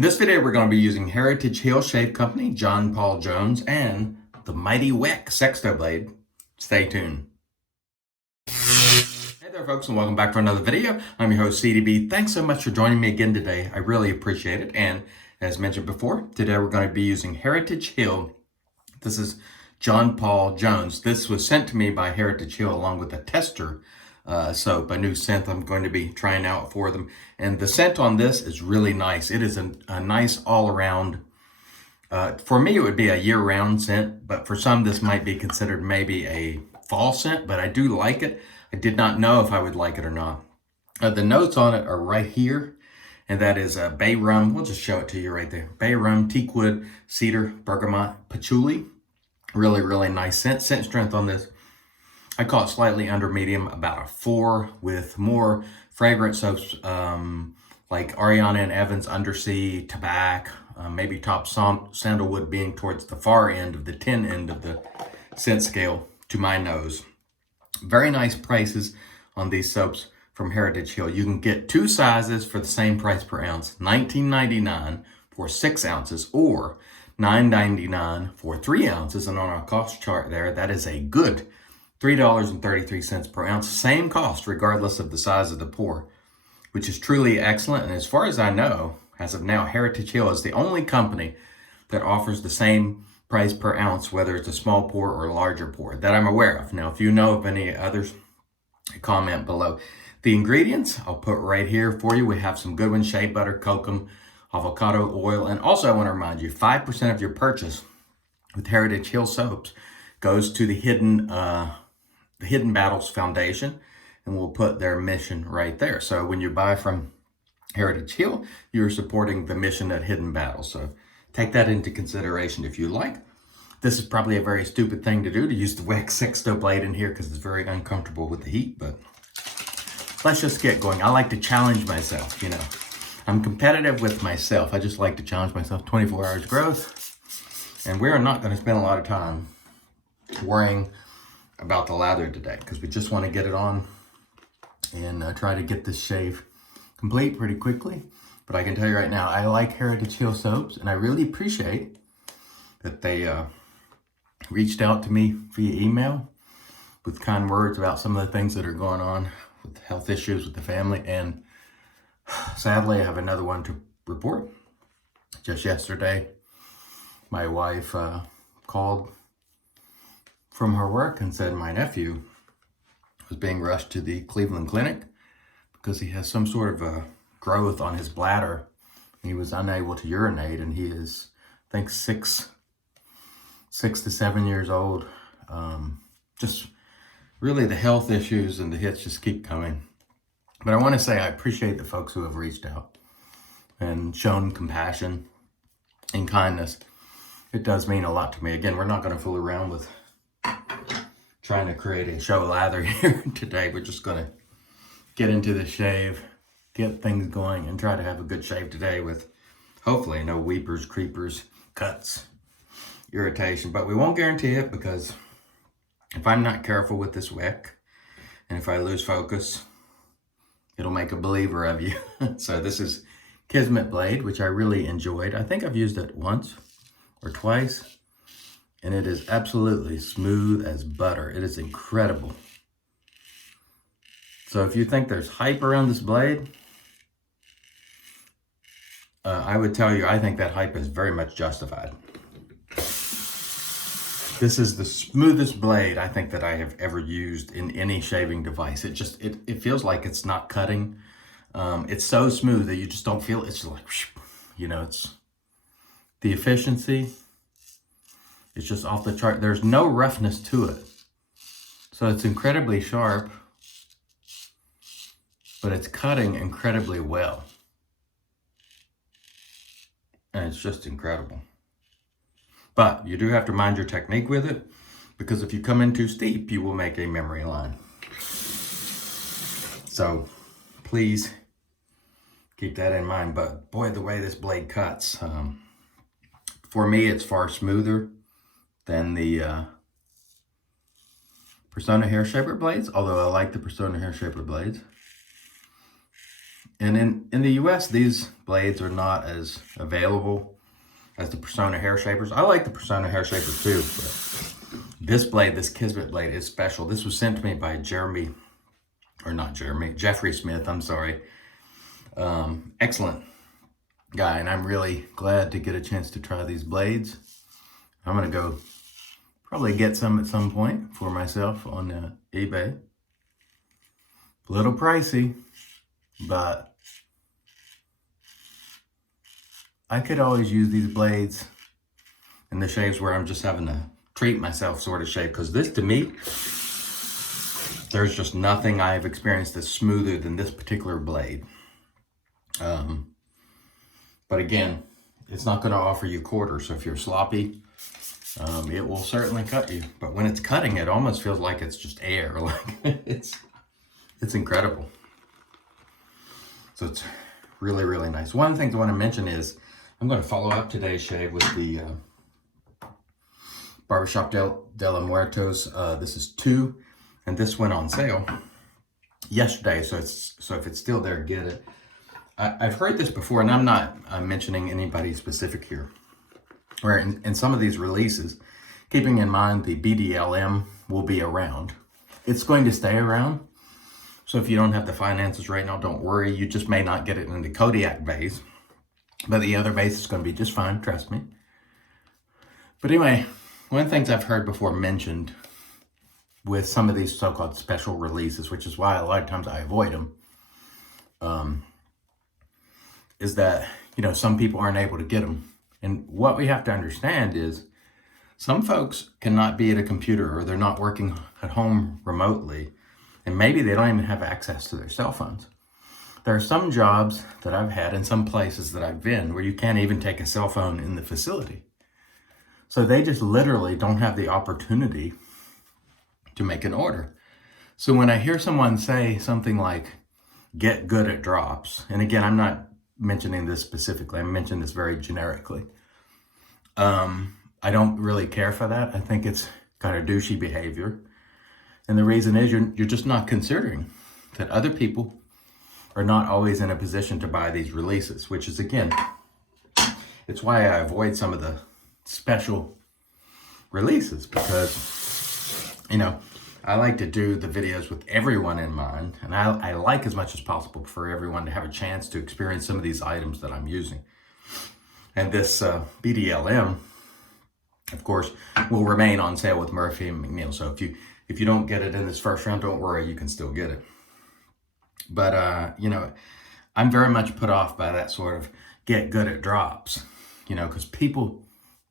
In this video, we're going to be using Heritage Hill Shave Company, John Paul Jones, and the mighty Weck Sextoblade. Stay tuned. Hey there, folks, and welcome back for another video. I'm your host, CDB. Thanks so much for joining me again today. I really appreciate it. And as mentioned before, today we're going to be using Heritage Hill. This is John Paul Jones. This was sent to me by Heritage Hill along with a tester soap, a new scent I'm going to be trying out for them. And the scent on this is really nice. It is a nice all-around, for me it would be a year-round scent, but for some this might be considered maybe a fall scent, but I do like it. I did not know if I would like it or not. The notes on it are right here, and that is bay rum. We'll just show it to you right there. Bay rum, teakwood, cedar, bergamot, patchouli. Really, really nice scent. Scent strength on this, I call it slightly under medium, about a 4, with more fragrant soaps like Ariana and Evans Undersea, Tobacco, maybe top sandalwood being towards the far end of the 10 end of the scent scale to my nose. Very nice prices on these soaps from Heritage Hill. You can get 2 sizes for the same price per ounce, $19.99 for 6 ounces or $9.99 for 3 ounces. And on our cost chart there, that is a good $3.33 per ounce. Same cost regardless of the size of the pour, which is truly excellent. And as far as I know, as of now, Heritage Hill is the only company that offers the same price per ounce, whether it's a small pour or a larger pour, that I'm aware of. Now, if you know of any others, comment below. The ingredients I'll put right here for you. We have some good ones: shea butter, kokum, avocado oil. And also I want to remind you, 5% of your purchase with Heritage Hill soaps goes to the Hidden Battles Foundation, and we'll put their mission right there. So when you buy from Heritage Hill, you're supporting the mission at Hidden Battles. So take that into consideration if you like. This is probably a very stupid thing to do, to use the Weck Sextoblade in here because it's very uncomfortable with the heat, but let's just get going. I like to challenge myself, you know. I'm competitive with myself. I just like to challenge myself. 24 hours growth. And we're not going to spend a lot of time worrying about the lather today because we just want to get it on and try to get this shave complete pretty quickly. But I can tell you right now, I like Heritage Hill soaps, and I really appreciate that they reached out to me via email with kind words about some of the things that are going on with health issues with the family. And sadly, I have another one to report. Just yesterday, my wife called from her work and said my nephew was being rushed to the Cleveland Clinic because he has some sort of a growth on his bladder. He was unable to urinate, and he is, I think, 6 to 7 years old. Just really the health issues and the hits just keep coming. But I want to say I appreciate the folks who have reached out and shown compassion and kindness. It does mean a lot to me. Again, we're not going to fool around with trying to create a show lather here today. We're just going to get into the shave, get things going, and try to have a good shave today with hopefully no weepers, creepers, cuts, irritation. But we won't guarantee it, because if I'm not careful with this Weck, and if I lose focus, it'll make a believer of you. So this is Kismet Blade, which I really enjoyed. I think I've used it once or twice, and it is absolutely smooth as butter. It is incredible. So if you think there's hype around this blade, I would tell you I think that hype is very much justified. This is the smoothest blade I think that I have ever used in any shaving device. It feels like it's not cutting. It's so smooth that you just don't feel it. It's like, you know, it's the efficiency. It's just off the chart. There's no roughness to it. So it's incredibly sharp, but it's cutting incredibly well. And it's just incredible. But you do have to mind your technique with it, because if you come in too steep, you will make a memory line. So please keep that in mind. But boy, the way this blade cuts, for me, it's far smoother than the Persona hair shaper blades, although I like the Persona hair shaper blades. And in the US, these blades are not as available as the Persona hair shapers. I like the Persona hair shaper too, but this blade, this Kismet blade, is special. This was sent to me by Jeffrey Smith, I'm sorry. Excellent guy, and I'm really glad to get a chance to try these blades. I'm gonna go probably get some at some point for myself on eBay. A little pricey, but I could always use these blades in the shaves where I'm just having to treat myself sort of shave, because this, to me, there's just nothing I've experienced that's smoother than this particular blade. But again, it's not going to offer you quarters, so if you're sloppy, it will certainly cut you. But when it's cutting, it almost feels like it's just air. Like it's incredible. So it's really, really nice. One of the things I want to mention is I'm going to follow up today's shave with the Barbershop de los Muertos. This is 2, and this went on sale yesterday. So if it's still there, get it. I've heard this before, and I'm not mentioning anybody specific here. Where in some of these releases, keeping in mind the BDLM will be around. It's going to stay around. So if you don't have the finances right now, don't worry. You just may not get it in the Kodiak base. But the other base is going to be just fine, trust me. But anyway, one of the things I've heard before mentioned with some of these so-called special releases, which is why a lot of times I avoid them, is that, you know, some people aren't able to get them. And what we have to understand is some folks cannot be at a computer, or they're not working at home remotely, and maybe they don't even have access to their cell phones. There are some jobs that I've had in some places that I've been where you can't even take a cell phone in the facility. So they just literally don't have the opportunity to make an order. So when I hear someone say something like, get good at drops, and again, I'm not mentioning this specifically, I'm mentioning this very generically. I don't really care for that. I think it's kind of douchey behavior. And the reason is you're just not considering that other people are not always in a position to buy these releases, which is, again, it's why I avoid some of the special releases, because, you know, I like to do the videos with everyone in mind, and I like as much as possible for everyone to have a chance to experience some of these items that I'm using. And this BDLM, of course, will remain on sale with Murphy and McNeil. So if you don't get it in this first round, don't worry, you can still get it. But, you know, I'm very much put off by that sort of get good at drops, you know, because people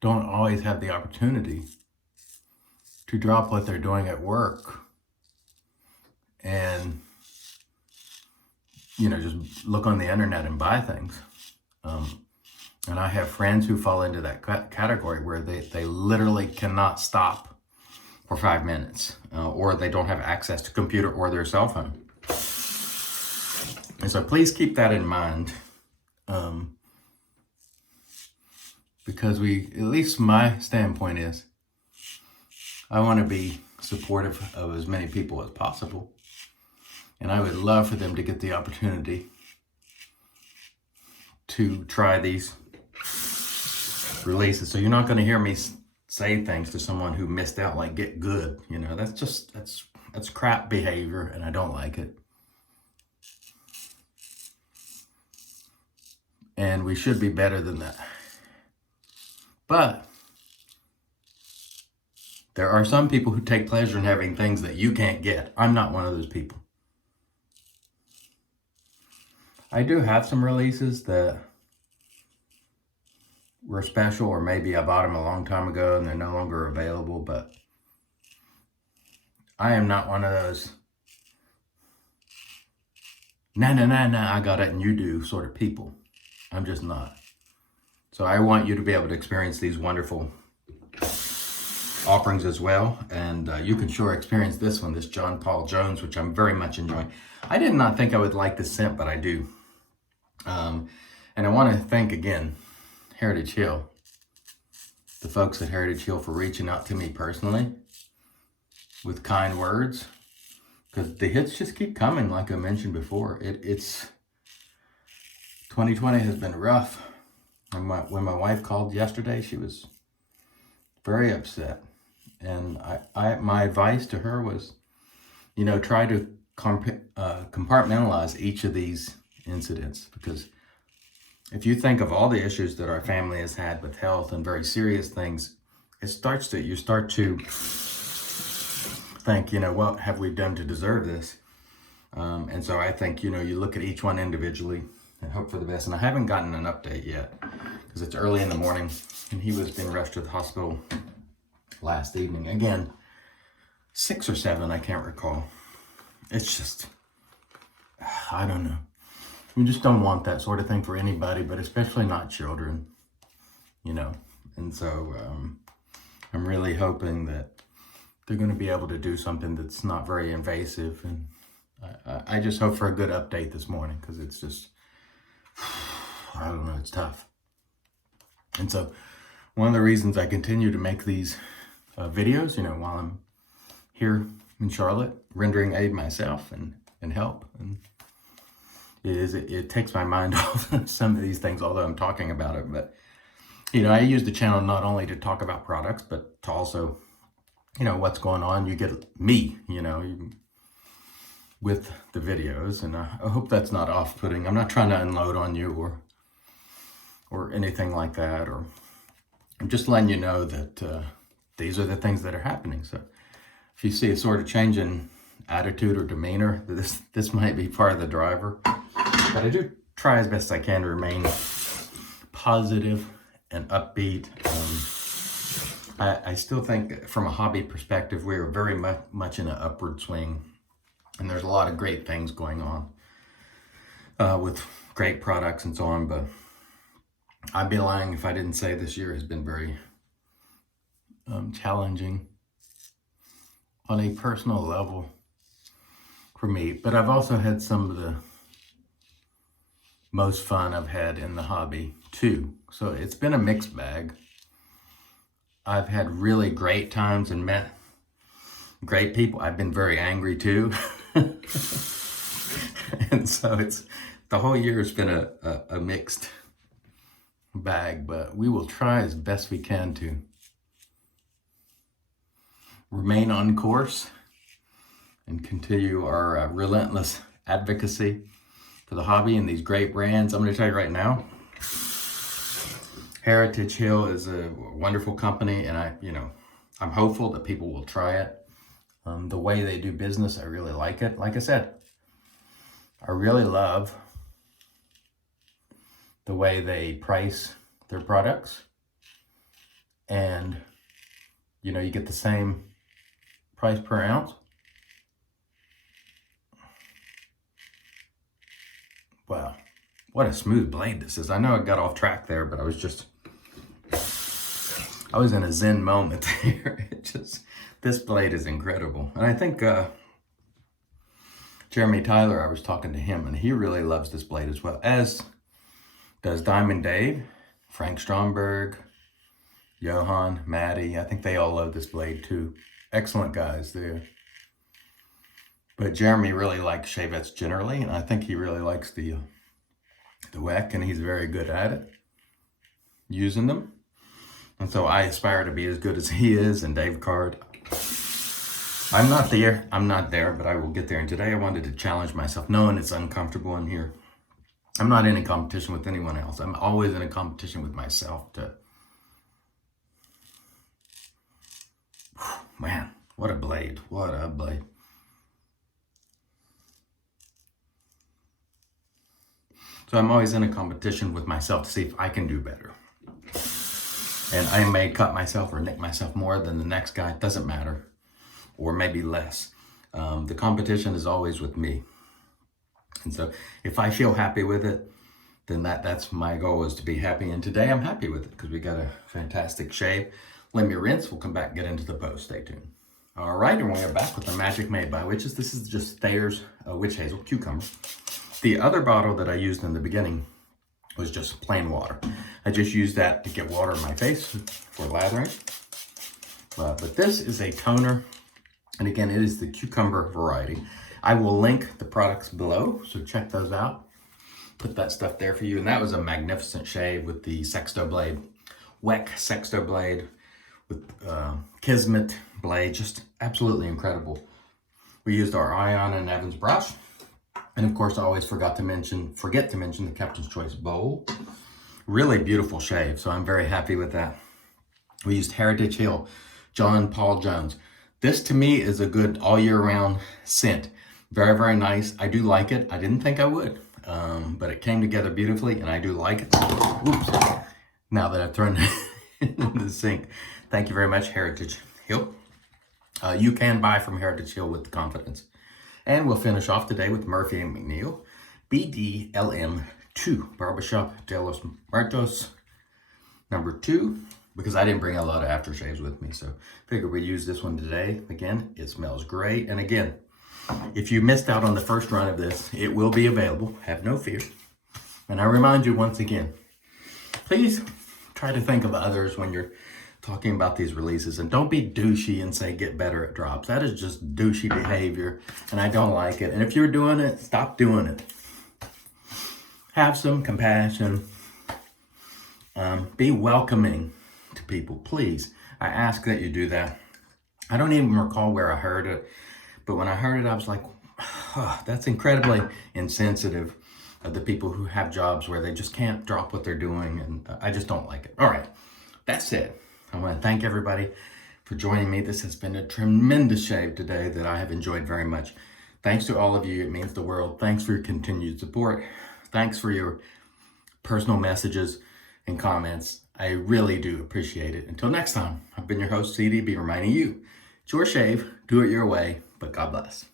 don't always have the opportunity to drop what they're doing at work and, you know, just look on the internet and buy things. And I have friends who fall into that category where they literally cannot stop for 5 minutes, or they don't have access to computer or their cell phone. And so please keep that in mind, because at least my standpoint is, I want to be supportive of as many people as possible. And I would love for them to get the opportunity to try these releases. So you're not going to hear me say things to someone who missed out, like get good. You know, that's crap behavior, and I don't like it. And we should be better than that. But there are some people who take pleasure in having things that you can't get. I'm not one of those people. I do have some releases that were special, or maybe I bought them a long time ago and they're no longer available, but I am not one of those nah, I got it and you do sort of people. I'm just not. So I want you to be able to experience these wonderful offerings as well. And you can sure experience this one, this John Paul Jones, which I'm very much enjoying. I did not think I would like this scent, but I do. And I want to thank again Heritage Hill, the folks at Heritage Hill, for reaching out to me personally with kind words, because the hits just keep coming, like I mentioned before. It's 2020 has been rough. And when my wife called yesterday, she was very upset. And my advice to her was, try to compartmentalize each of these incidents, because if you think of all the issues that our family has had with health and very serious things, you start to think, what have we done to deserve this? And so I think, you look at each one individually and hope for the best. And I haven't gotten an update yet because it's early in the morning and he was being rushed to the hospital last evening. Again, 6 or 7, I can't recall. It's just, I don't know. You just don't want that sort of thing for anybody, but especially not children, And so I'm really hoping that they're going to be able to do something that's not very invasive. And I just hope for a good update this morning, because it's just, I don't know, it's tough. And so one of the reasons I continue to make these videos, while I'm here in Charlotte, rendering aid myself and help, and it takes my mind off some of these things, although I'm talking about it. But, I use the channel not only to talk about products, but to also, what's going on. You get me, with the videos, and I hope that's not off-putting. I'm not trying to unload on you or anything like that, or I'm just letting you know that these are the things that are happening. So if you see a sort of change in attitude or demeanor, this might be part of the driver. But I do try as best I can to remain positive and upbeat. I still think from a hobby perspective, we're very much in an upward swing. And there's a lot of great things going on with great products and so on. But I'd be lying if I didn't say this year has been very challenging on a personal level for me. But I've also had some of the most fun I've had in the hobby too. So it's been a mixed bag. I've had really great times and met great people. I've been very angry too. And so the whole year has been a mixed bag, but we will try as best we can to remain on course and continue our relentless advocacy for the hobby and these great brands. I'm going to tell you right now, Heritage Hill is a wonderful company, and I'm hopeful that people will try it. The way they do business, I really like it. Like I said, I really love the way they price their products, and you get the same price per ounce. Wow, what a smooth blade this is. I know I got off track there, but I was in a zen moment there. This blade is incredible. And I think Jeremy Tyler, I was talking to him, and he really loves this blade as well, as does Diamond Dave, Frank Stromberg, Johan, Maddie. I think they all love this blade too. Excellent guys there. But Jeremy really likes Shavettes generally, and I think he really likes the Weck, and he's very good at it, using them. And so I aspire to be as good as he is, and Dave Card. I'm not there, but I will get there. And today I wanted to challenge myself, knowing it's uncomfortable in here. I'm not in a competition with anyone else. I'm always in a competition with myself man, what a blade. What a blade. So I'm always in a competition with myself to see if I can do better. And I may cut myself or nick myself more than the next guy. It doesn't matter. Or maybe less. The competition is always with me. And so if I feel happy with it, then that's my goal, is to be happy. And today I'm happy with it because we got a fantastic shave. Let me rinse. We'll come back and get into the post. Stay tuned. All right, and we are back with the Magic Made by Witches. This is just Thayer's Witch Hazel Cucumber. The other bottle that I used in the beginning was just plain water. I just used that to get water in my face for lathering. But this is a toner, and again, it is the cucumber variety. I will link the products below, so check those out. put that stuff there for you. And that was a magnificent shave with the Sextoblade, Weck Sextoblade with Kismet blade, just absolutely incredible. We used our Ion and Evans brush. And of course, I always forget to mention the Captain's Choice bowl. Really beautiful shave, so I'm very happy with that. We used Heritage Hill, John Paul Jones. This to me is a good all year round scent. Very, very nice. I do like it. I didn't think I would, but it came together beautifully and I do like it. Oops, now that I've thrown it in the sink. Thank you very much, Heritage Hill. You can buy from Heritage Hill with confidence. And we'll finish off today with Murphy and McNeil, BDLM2, Barbershop de los Muertos, number 2, because I didn't bring a lot of aftershaves with me, so figured we'd use this one today. Again, it smells great. And again, if you missed out on the first run of this, it will be available, have no fear. And I remind you once again, please try to think of others when you're talking about these releases, and don't be douchey and say get better at drops. That is just douchey behavior and I don't like it. And if you're doing it, stop doing it. Have some compassion. Be welcoming to people, please. I ask that you do that. I don't even recall where I heard it, but when I heard it, I was like, oh, that's incredibly insensitive of the people who have jobs where they just can't drop what they're doing, and I just don't like it. All right, that's it. I want to thank everybody for joining me. This has been a tremendous shave today that I have enjoyed very much. Thanks to all of you. It means the world. Thanks for your continued support. Thanks for your personal messages and comments. I really do appreciate it. Until next time, I've been your host, CDB, reminding you, it's your shave, do it your way, but God bless.